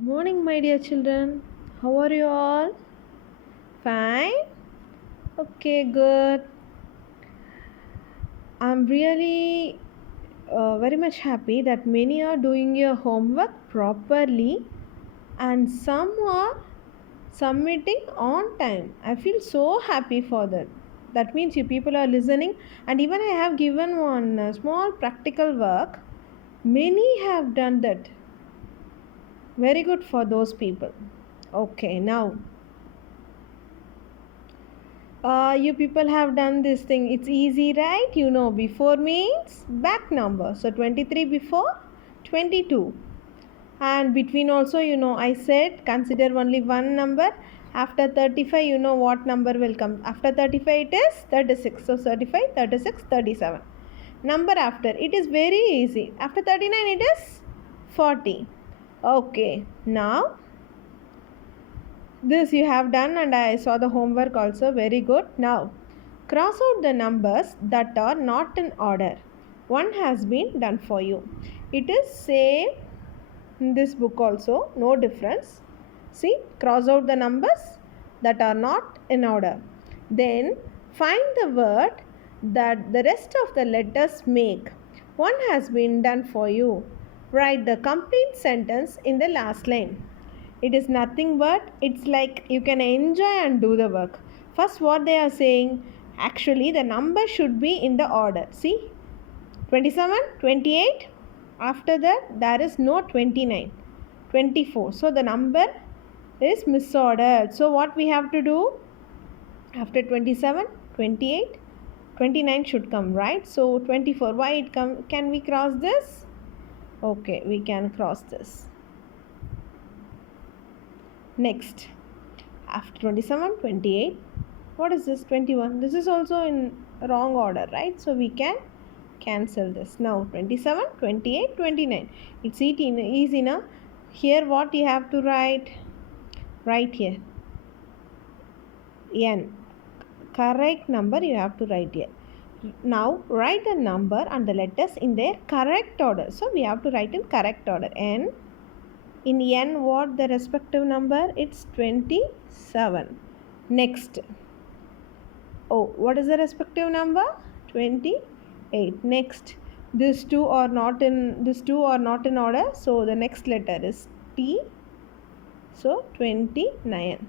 Morning, my dear children. How are you all? Fine? Okay, good. I'm really very much happy that many are doing your homework properly and some are submitting on time. I feel so happy for that. That means you people are listening, and even I have given one small practical work. Many have done that. Very good for those people. Okay, now you people have done this thing. It's easy, right? You know, before means back number. So 23 before 22. And between also, you know, I said consider only one number. After 35, you know what number will come. After 35, it is 36. So 35, 36, 37. Number after, it is very easy. After 39, it is 40. Okay, now this you have done, and I saw the homework also. Very good. Now, cross out the numbers that are not in order. One has been done for you. It is same in this book also, no difference. See, cross out the numbers that are not in order. Then find the word that the rest of the letters make. One has been done for you. Write the complete sentence in the last line. It is nothing but it's like you can enjoy and do the work. First, what they are saying, actually, the number should be in the order. See, 27, 28. After that, there is no 29, 24. So, the number is misordered. So, what we have to do after 27, 28, 29 should come, right? So, 24. Why it come? Can we cross this? Okay, we can cross this. Next, after 27, 28, what is this? 21. This is also in wrong order, right? So we can cancel this. Now 27, 28, 29. It's easy now. Here what you have to write? Right here. N. Correct number you have to write here. Now write the number and the letters in their correct order. So we have to write in correct order. N. In N, what the respective number? It's 27. Next. Oh, what is the respective number? 28. Next. These two are not in order. So the next letter is T. So 29.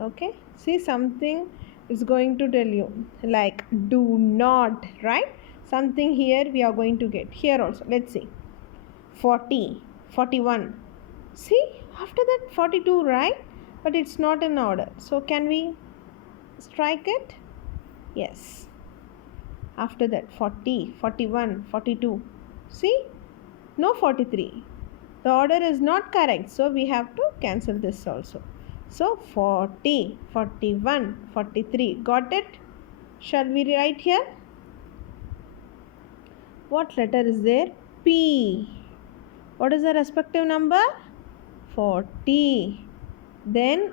Okay. See, something is going to tell you like do not, right? Something here we are going to get. Here also. Let's see. 40, 41. See, after that 42, right? But it's not in order. So can we strike it? Yes. After that 40, 41, 42. See, no 43. The order is not correct. So we have to cancel this also. So 40, 41, 43. Got it? Shall we write here? What letter is there? P. What is the respective number? 40. Then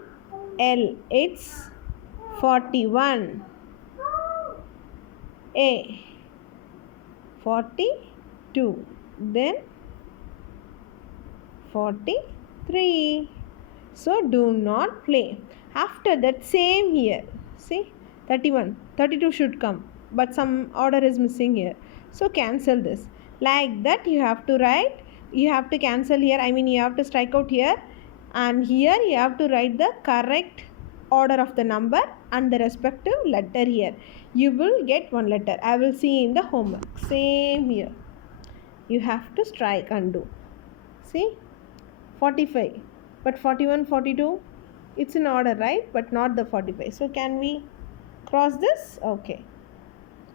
L. It's 41. A. 42. Then 43. So do not play. After that, same here. See, 31. 32 should come. But some order is missing here. So cancel this. Like that, you have to write. You have to cancel here. I mean, you have to strike out here. And here, you have to write the correct order of the number and the respective letter here. You will get one letter. I will see in the homework. Same here. You have to strike and do. See, 45. But 41, 42, it's in order, right? But not the 45. So can we cross this? Okay.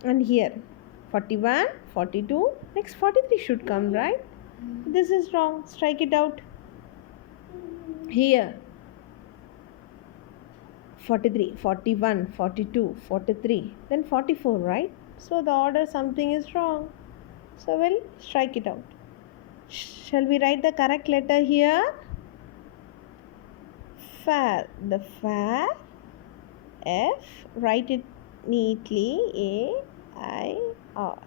And here 41, 42. Next 43 should come, right? This is wrong. Strike it out. Here 43, 41, 42, 43. Then 44, right? So the order something is wrong. So we'll strike it out. Shall we write the correct letter here? Fair. The fair. F. Write it neatly. A-I-R.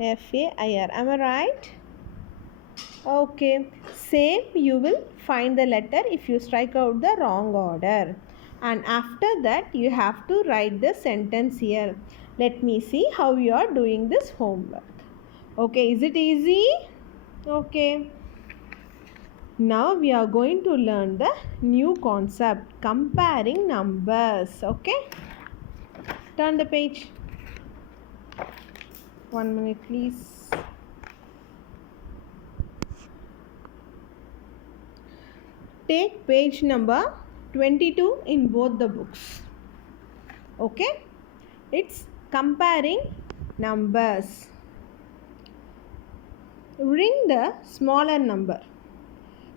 F-A-I-R. Am I right? Okay, same you will find the letter if you strike out the wrong order. And after that, you have to write the sentence here. Let me see how you are doing this homework. Okay, is it easy? Okay. Now we are going to learn the new concept, comparing numbers. Okay, turn the page. 1 minute, please. Take page number 22 in both the books. Okay, it's comparing numbers. Ring the smaller number.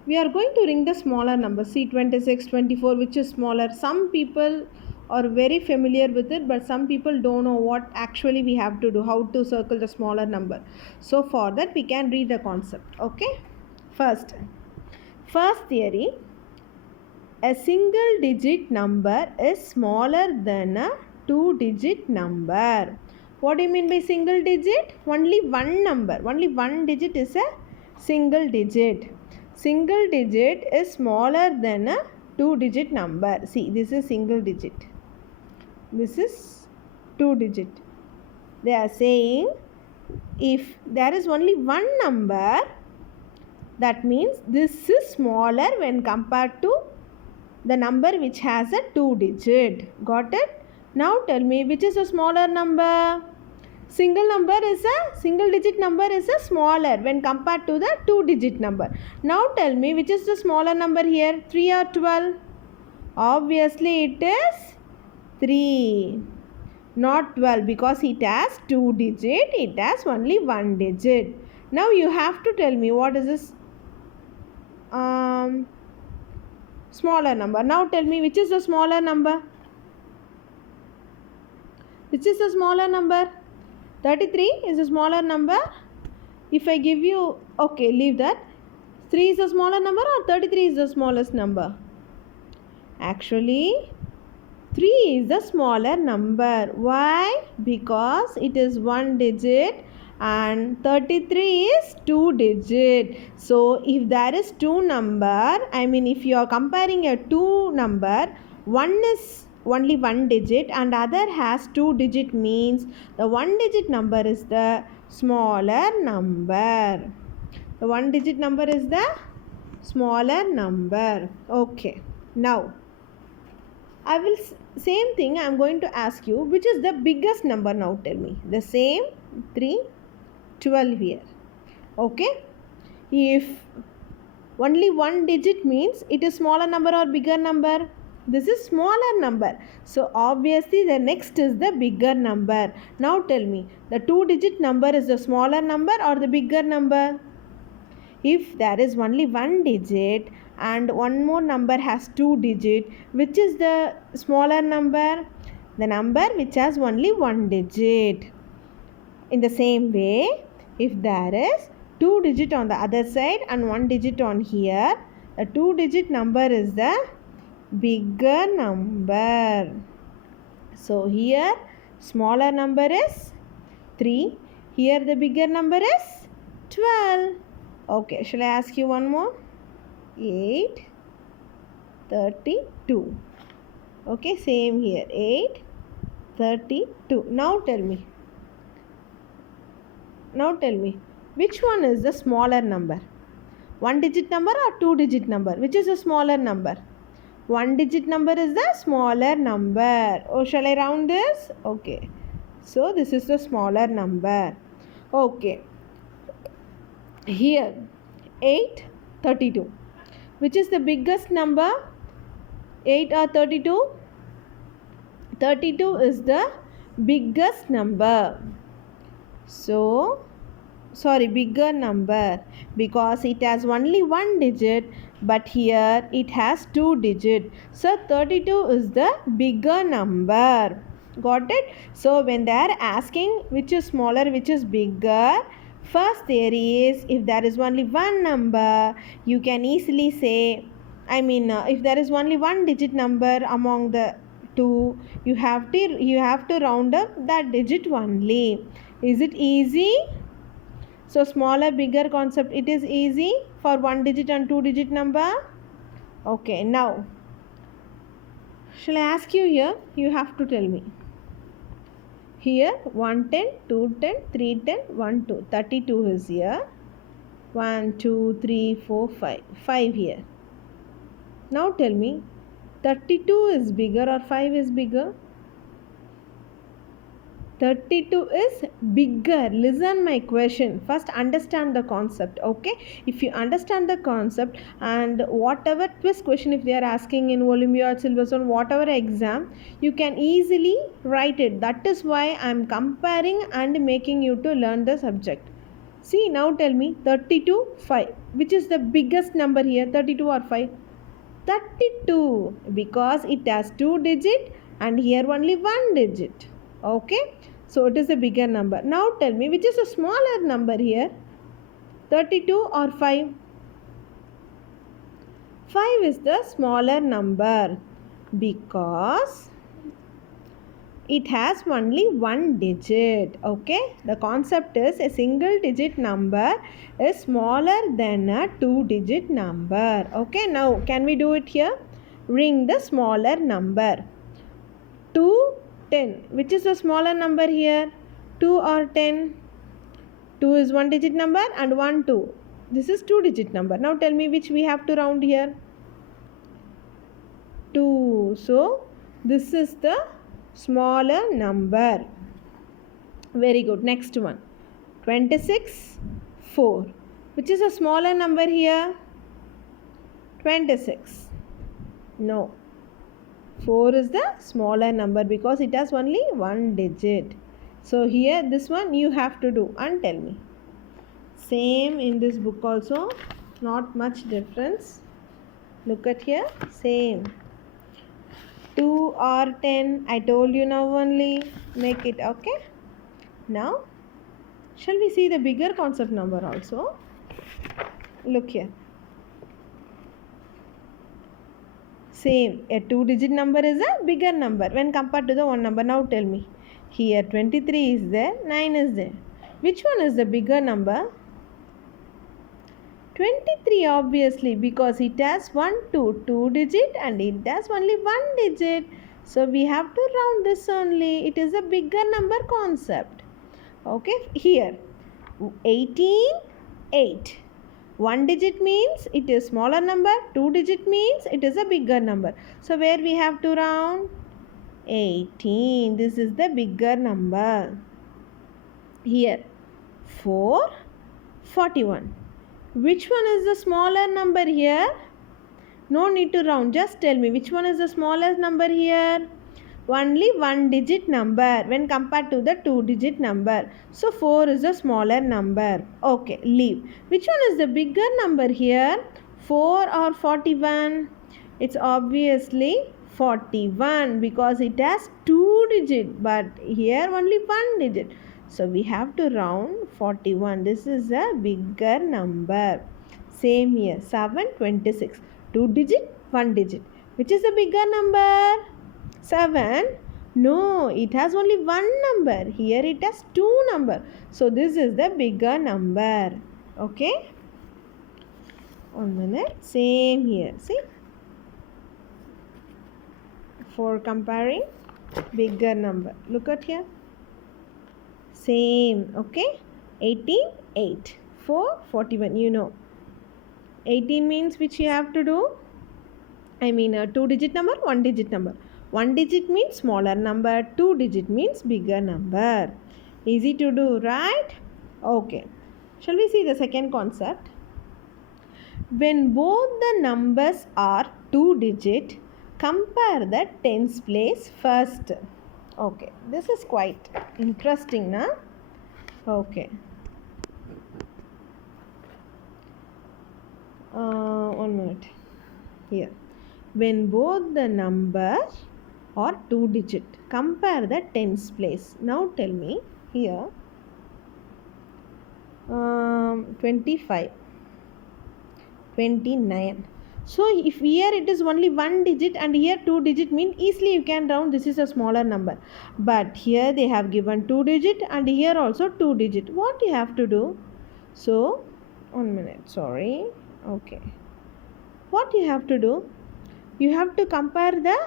We are going to ring the smaller number. See, 26, 24, which is smaller. Some people are very familiar with it, but some people don't know what actually we have to do, how to circle the smaller number. So for that we can read the concept. Okay, first theory, a single digit number is smaller than a two digit number. What do you mean by single digit? Only one number, only one digit is a single digit. Single digit is smaller than a two digit number. See, this is single digit, this is two digit. They are saying if there is only one number, that means this is smaller when compared to the number which has a two digit. Got it? Now tell me, which is a smaller number? Single digit number is a smaller when compared to the two digit number. Now tell me, which is the smaller number here, 3 or 12? Obviously it is 3, not 12, because it has two digit, it has only one digit. Now you have to tell me what is this smaller number. Now tell me, which is the smaller number? Which is the smaller number? 33 is a smaller number. If I give you, okay, leave that. 3 is a smaller number or 33 is the smallest number? Actually, 3 is the smaller number. Why? Because it is one digit and 33 is two digit. So if there is two number, if you are comparing a two number, one is only one digit and other has two digit, means the one digit number is the smaller number. The one digit number is the smaller number. Okay, now I will same thing I am going to ask you, which is the biggest number. Now tell me. The same 3, 12 here. Okay, if only one digit means it is smaller number or bigger number? This is smaller number. So obviously the next is the bigger number. Now tell me, the two digit number is the smaller number or the bigger number? If there is only one digit and one more number has two digit, which is the smaller number? The number which has only one digit. In the same way, if there is two digit on the other side and one digit on here, the two digit number is the bigger number. So here smaller number is 3, here the bigger number is 12. Okay, shall I ask you one more? 8, 32. Okay, same here, 8, 32. Now tell me, which one is the smaller number? One digit number or two digit number? Which is the smaller number? One digit number is the smaller number. Oh, shall I round this? Okay, so this is the smaller number. Okay, here 8, 32. Which is the biggest number? 8 or 32? 32 is the biggest number. So, bigger number, because it has only one digit, but here it has two digit. So 32 is the bigger number. Got it? So when they are asking which is smaller, which is bigger, first theory is, if there is only one number, you can easily say, if there is only one digit number among the two, you have to round up that digit only. Is it easy? So smaller, bigger concept, it is easy for 1 digit and 2 digit number. Okay, now shall I ask you here? You have to tell me. Here 110, 210, 310, 1, 2. 32 is here. 1, 2, 3, 4, 5. 5 here. Now tell me, 32 is bigger or 5 is bigger? 32 is bigger. Listen my question. First understand the concept, okay? If you understand the concept and whatever twist question if they are asking in Olympiad, syllabus on whatever exam, you can easily write it. That is why I am comparing and making you to learn the subject. See, now tell me 32, 5. Which is the biggest number here, 32 or 5? 32, because it has 2 digit and here only 1 digit. Okay, so it is a bigger number. Now tell me which is a smaller number here, 32 or 5? 5 is the smaller number because it has only 1 digit. Okay, the concept is a single digit number is smaller than a 2 digit number. Okay, now can we do it here? Ring the smaller number. 2, 10. Which is the smaller number here? 2 or 10? 2 is 1 digit number and 1, 2. This is 2 digit number. Now tell me which we have to round here. 2. So this is the smaller number. Very good. Next one. 26, 4. Which is a smaller number here? 26. No. 4 is the smaller number because it has only 1 digit. So here this one you have to do and tell me. Same in this book also. Not much difference. Look at here. Same. 2 or 10. I told you now only. Make it okay. Now shall we see the bigger concept number also? Look here. Same, a 2 digit number is a bigger number when compared to the 1 number. Now tell me, here 23 is there, 9 is there. Which one is the bigger number? 23 obviously, because it has 1, 2 digit and it has only 1 digit. So we have to round this only. It is a bigger number concept. Okay, here 18, 8. 1 digit means it is smaller number, 2 digit means it is a bigger number. So where we have to round? 18. This is the bigger number. Here 4, 41. Which one is the smaller number here? No need to round. Just tell me which one is the smallest number here? Only 1 digit number when compared to the 2 digit number. So 4 is the smaller number. Okay, leave. Which one is the bigger number here? 4 or 41? It's obviously 41 because it has 2 digit, but here only 1 digit. So we have to round 41. This is a bigger number. Same here. 7, 26. 2 digit, 1 digit. Which is the bigger number? 7? No, it has only 1 number. Here it has 2 number. So this is the bigger number. Okay. 1 minute. Same here. See. For comparing bigger number. Look at here. Same. Okay. 18, 8. 4, 41. You know. 18 means which you have to do? I mean a 2 digit number, 1 digit number. 1 digit means smaller number, 2 digit means bigger number. Easy to do, right? Okay. Shall we see the second concept? When both the numbers are 2 digit, compare the tens place first. Okay. This is quite interesting, na? Okay. 1 minute. Here. When both the numbers or 2 digit, compare the tens place. Now tell me here 25, 29. So if here it is only 1 digit and here 2 digit, mean easily you can round. This is a smaller number, but here they have given 2 digit and here also 2 digit. What you have to do? So 1 minute, sorry. Okay, what you have to do, you have to compare the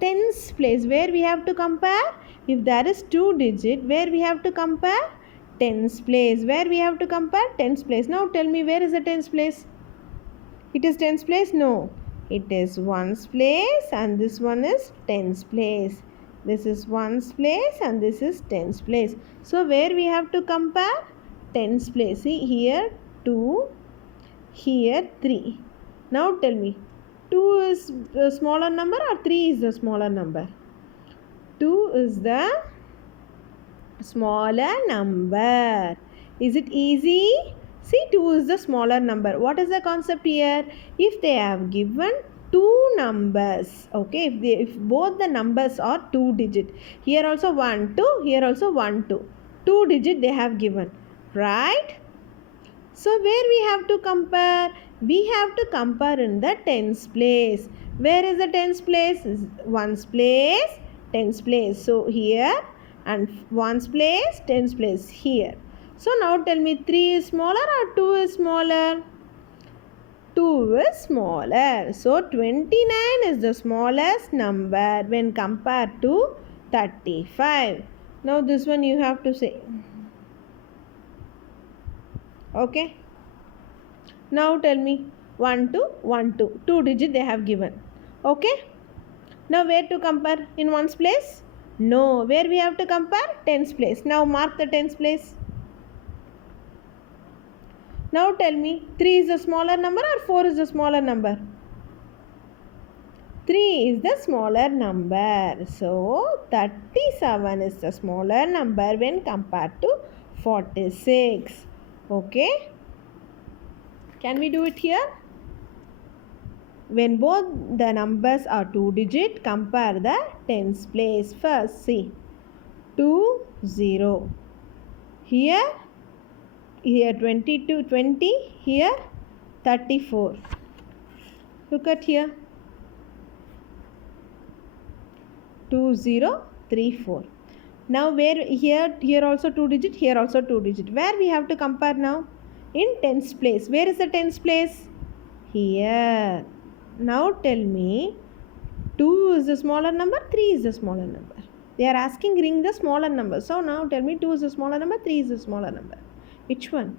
tens place. Where we have to compare, if there is 2 digit, where we have to compare tens place, where we have to compare tens place. Now tell me, where is the tens place? It is tens place? No, it is ones place, and this one is tens place. This is ones place and this is tens place. So where we have to compare tens place? See here 2, here 3. Now tell me, 2 is the smaller number or 3 is the smaller number? 2 is the smaller number. Is it easy? See, 2 is the smaller number. What is the concept here? If they have given two numbers, okay, if both the numbers are 2 digit, here also 1 2, here also 1 2, 2 digit they have given, right? So where we have to compare? We have to compare in the tens place. Where is the tens place? Ones place, tens place. So here, and ones place, tens place here. So now tell me, 3 is smaller or 2 is smaller? 2 is smaller. So 29 is the smallest number when compared to 35. Now this one you have to say. Okay. Now tell me, 1 2 1 2. 2 digit they have given. Okay. Now where to compare? In ones place? No. Where we have to compare? Tens place. Now mark the tens place. Now tell me, 3 is the smaller number or 4 is the smaller number? 3 is the smaller number. So 37 is the smaller number when compared to 46. Okay. Can we do it here? When both the numbers are 2 digit, compare the tens place. First see, 2 0. Here 22 20, here 34. Look at here, 2 0 3 4. Now where here also 2 digit, here also 2 digit. Where we have to compare now? In tens place. Where is the tens place? Here. Now tell me, 2 is the smaller number, 3 is the smaller number. They are asking ring the smaller number. So now tell me, 2 is the smaller number, 3 is the smaller number. Which one?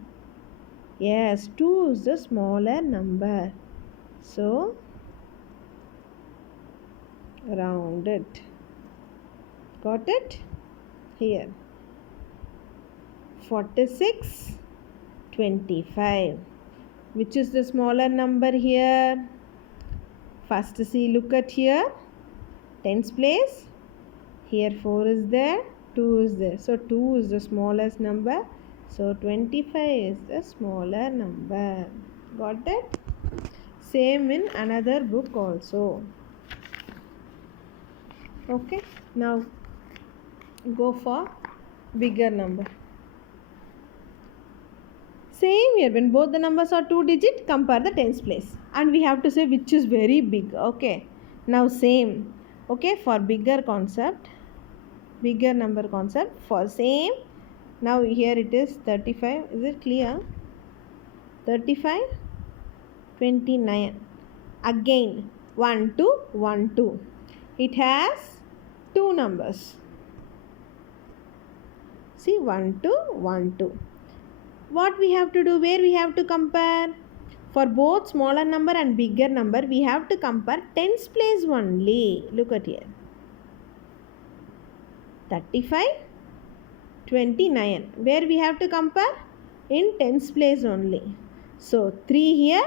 Yes, 2 is the smaller number. So round it. Got it? Here 46 25. Which is the smaller number here? First see, look at here, tens place. Here 4 is there, 2 is there. So 2 is the smallest number. So 25 is the smaller number. Got it? Same in another book also. Okay. Now go for bigger number. Same here, when both the numbers are 2 digit, compare the tens place. And we have to say which is very big. Okay. Now same. Okay, for bigger concept, bigger number concept, for same. Now here it is 35. Is it clear? 35 29. Again 1 2 1 2. It has two numbers. See, 1 2 1 2. What we have to do? Where we have to compare? For both smaller number and bigger number, we have to compare tens place only. Look at here. 35 29. Where we have to compare? In tens place only. So 3 here,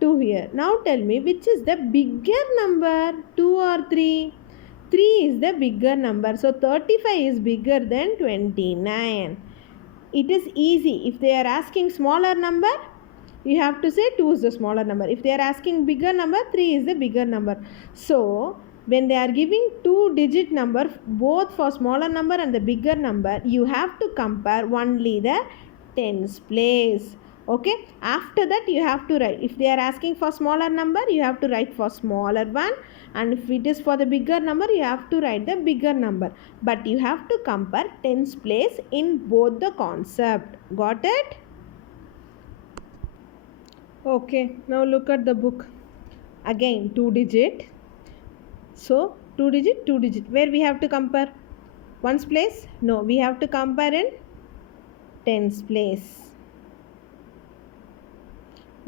2 here. Now tell me, which is the bigger number? 2 or 3? 3 is the bigger number. So 35 is bigger than 29. It is easy. If they are asking smaller number, you have to say 2 is the smaller number. If they are asking bigger number, 3 is the bigger number. So when they are giving 2 digit number, both for smaller number and the bigger number, you have to compare only the tens place. Okay, after that you have to write. If they are asking for smaller number, you have to write for smaller one, and if it is for the bigger number, you have to write the bigger number. But you have to compare tens place in both the concept. Got it? Okay, now look at the book. Again, 2 digit. So, 2 digit, 2 digit. Where we have to compare? Ones place? No, we have to compare in tens place.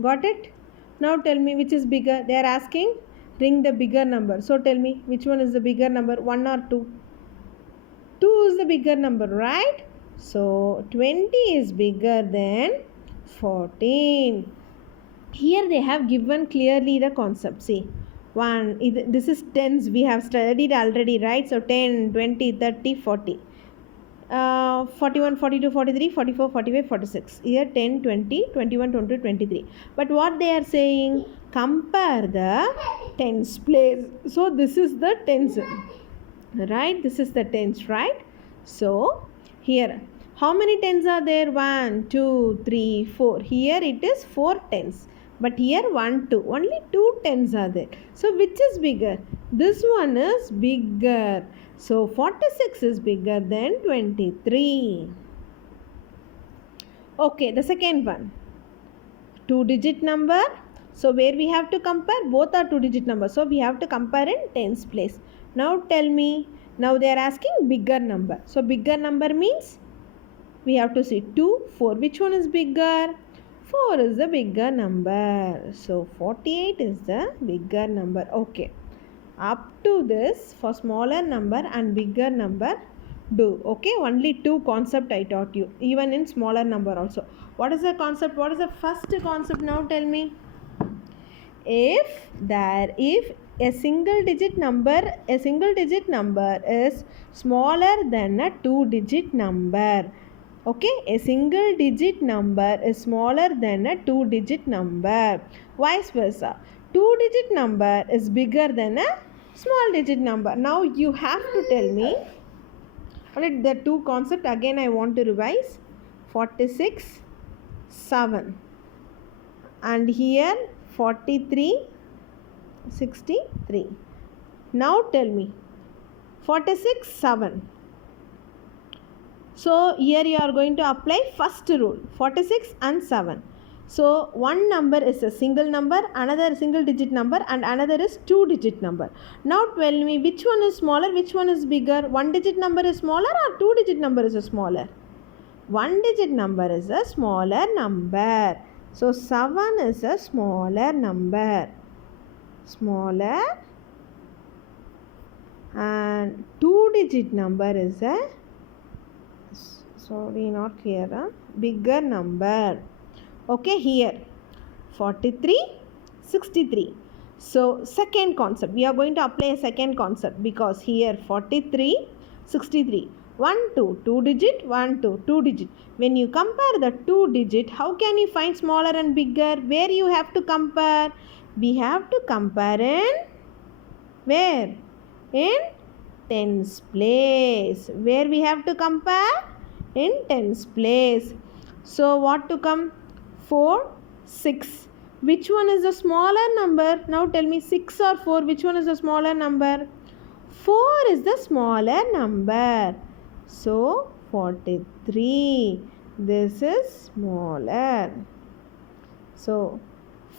Got it? Now tell me which is bigger. They are asking, ring the bigger number. So tell me which one is the bigger number, 1 or 2? 2 is the bigger number, right? So 20 is bigger than 14. Here they have given clearly the concept. See, this is tens we have studied already, right? So 10, 20, 30, 40. 41, 42, 43, 44, 45, 46. Here 10, 20, 21, 22, 23. But what they are saying, compare the tens place. So this is the tens, right? This is the tens, right? So here, how many tens are there? 1, 2, 3, 4. Here it is 4 tens. But here 1, 2. Only 2 tens are there. So which is bigger? This one is bigger. So 46 is bigger than 23. Okay, the second one. 2-digit number. So where we have to compare? Both are 2-digit numbers. So we have to compare in tens place. Now tell me. Now they are asking bigger number. So bigger number means we have to see 2, 4. Which one is bigger? 4 is the bigger number. So 48 is the bigger number. Okay. Up to this, for smaller number and bigger number, do. Okay, only 2 concept I taught you, even in smaller number also. What is the concept? What is the first concept? Now tell me. If a single digit number is smaller than a 2-digit number. Okay, a single digit number is smaller than a 2-digit number. Vice versa. 2-digit number is bigger than a small digit number. Now you have to tell me. Alright, the 2 concept again I want to revise. 46, 7. And here 43, 63. Now tell me. 46, 7. So here you are going to apply first rule, 46 and 7. So one number is a single number, another single digit number, and another is 2-digit number. Now tell me which one is smaller, which one is bigger. 1-digit number is smaller or 2-digit number is a smaller? 1-digit number is a smaller number. So 7 is a smaller number. Smaller. And 2-digit number is a not clear, bigger number. Okay, here 43, 63. So second concept, we are going to apply a second concept, because here 43, 63. 1, 2, 2-digit, 1, 2, 2-digit. When you compare the 2-digit, how can you find smaller and bigger? Where you have to compare? We have to compare in where? In tens place. Where we have to compare? In tens place. So what to come? 4, 6. Which one is the smaller number? Now tell me, 6 or 4, which one is the smaller number? 4 is the smaller number. So 43. This is smaller. So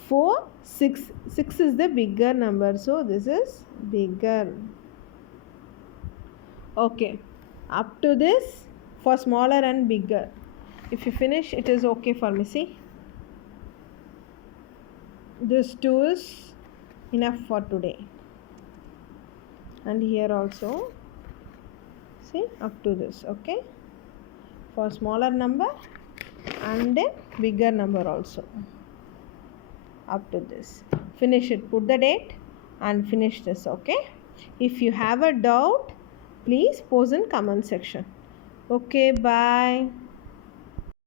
4, 6. 6 is the bigger number. So this is bigger. Okay. Up to this, for smaller and bigger. If you finish, it is okay for me. See, this 2 is enough for today. And here also, see, up to this. Okay, for smaller number and a bigger number also. Up to this. Finish it. Put the date and finish this. Okay. If you have a doubt, please post in comment section. Okay, bye.